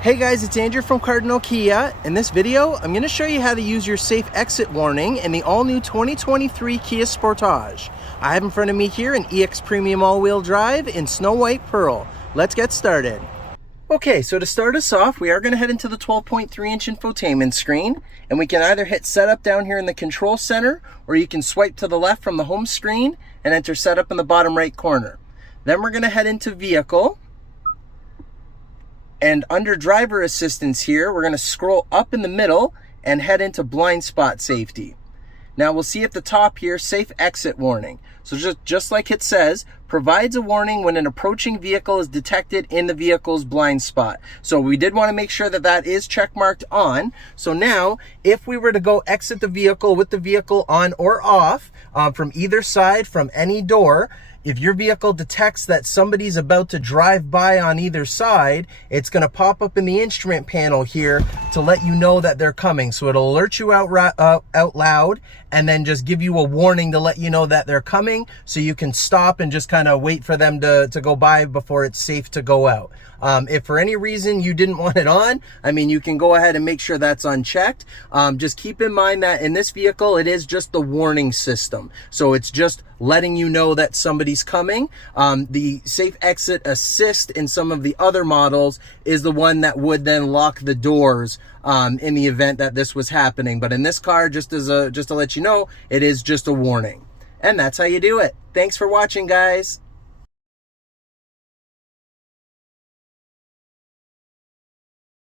Hey guys, it's Andrew from Cardinal Kia. In this video, I'm going to show you how to use your safe exit warning in the all-new 2023 Kia Sportage. I have in front of me here an EX Premium all-wheel drive in Snow White Pearl. Let's get started. Okay, so to start us off, we are going to head into the 12.3-inch infotainment screen, and we can either hit Setup down here in the control center, or you can swipe to the left from the home screen and enter Setup in the bottom right corner. Then we're going to head into Vehicle. And under driver assistance here, we're going to scroll up in the middle and head into blind spot safety. Now we'll see at the top here, safe exit warning. So just like it says, provides a warning when an approaching vehicle is detected in the vehicle's blind spot. So we did want to make sure that that is checkmarked on. So now, if we were to go exit the vehicle with the vehicle on or off, from either side, from any door, if your vehicle detects that somebody's about to drive by on either side, it's going to pop up in the instrument panel here to let you know that they're coming. So it'll alert you out loud and then just give you a warning to let you know that they're coming, so you can stop and just kind of wait for them to go by before it's safe to go out. If for any reason you didn't want it on, I mean, you can go ahead and make sure that's unchecked. Just keep in mind that in this vehicle, it is just the warning system. So it's just letting you know that somebody's coming. The safe exit assist in some of the other models is the one that would then lock the doors in the event that this was happening. But in this car, just to let you know, it is just a warning. And that's how you do it. Thanks for watching, guys.